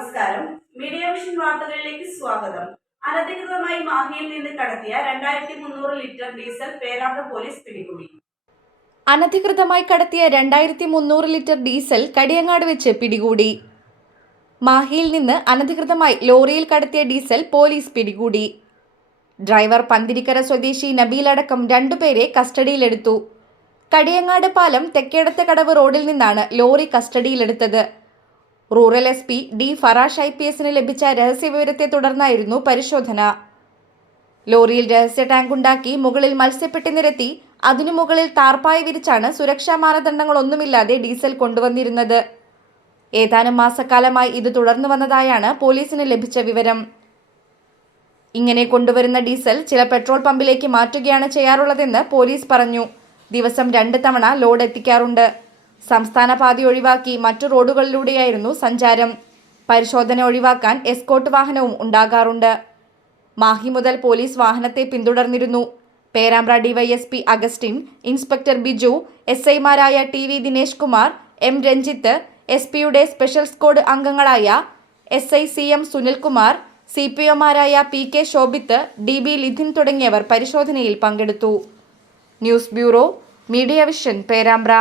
നമസ്കാരം. Media vision വാർത്തകളിലേക്ക് സ്വാഗതം. അനധികൃതമായി മാഹിയിൽ നിന്ന് കടത്തിയ 2300 ലിറ്റർ ഡീസൽ പേരാമ്പ്ര പോലീസ് പിടികൂടി. അനധികൃതമായി കടത്തിയ 2300 ലിറ്റർ ഡീസൽ കടിയങ്ങാട് വെച്ച് പിടികൂടി. മാഹിയിൽ നിന്ന് അനധികൃതമായി ലോറിയിൽ കടത്തിയ ഡീസൽ പോലീസ് പിടികൂടി. ഡ്രൈവർ പന്തിരിക്കര സ്വദേശി നബീൽ അടക്കം 2 പേരെ കസ്റ്റഡിയിലെടുത്തു. കടിയങ്ങാട് പാലം തെക്കേടത്തെ കടവ് റോഡിൽ നിന്നാണ് ലോറി കസ്റ്റഡിയിലെടുത്തത്. റൂറൽ SP D ഫറാഷ് IPSന് ലഭിച്ച രഹസ്യവിവരത്തെ തുടർന്നായിരുന്നു പരിശോധന. ലോറിയിൽ രഹസ്യ ടാങ്കുണ്ടാക്കി മുകളിൽ മത്സ്യപ്പെട്ടി നിരത്തി അതിനു മുകളിൽ താർപ്പായ വിരിച്ചാണ് സുരക്ഷാ മാനദണ്ഡങ്ങളൊന്നുമില്ലാതെ ഡീസൽ കൊണ്ടുവന്നിരുന്നത്. ഏതാനും മാസക്കാലമായി ഇത് തുടർന്നു വന്നതായാണ് പോലീസിന് ലഭിച്ച വിവരം. ഇങ്ങനെ കൊണ്ടുവരുന്ന ഡീസൽ ചില പെട്രോൾ പമ്പിലേക്ക് മാറ്റുകയാണ് ചെയ്യാറുള്ളതെന്ന് പോലീസ് പറഞ്ഞു. ദിവസം 2 തവണ ലോഡ് എത്തിക്കാറുണ്ട്. സംസ്ഥാന പാത ഒഴിവാക്കി മറ്റു റോഡുകളിലൂടെയായിരുന്നു സഞ്ചാരം. പരിശോധന ഒഴിവാക്കാൻ എസ്കോർട്ട് വാഹനവും ഉണ്ടാകാറുണ്ട്. മാഹി മുതൽ പോലീസ് വാഹനത്തെ പിന്തുടർന്നിരുന്നു. Perambra DYSP Augustine, inspector Biju, SIമാരായ TV ദിനേശ് കുമാർ, M രഞ്ജിത്ത്, SP-യുടെ സ്പെഷ്യൽ സ്ക്വാഡ് അംഗങ്ങളായ SI CM സുനിൽകുമാർ, CPOമാരായ PK ശോഭിത്ത്, DB ലിഥിൻ തുടങ്ങിയവർ പരിശോധനയിൽ പങ്കെടുത്തു. News bureau, media vision, Perambra.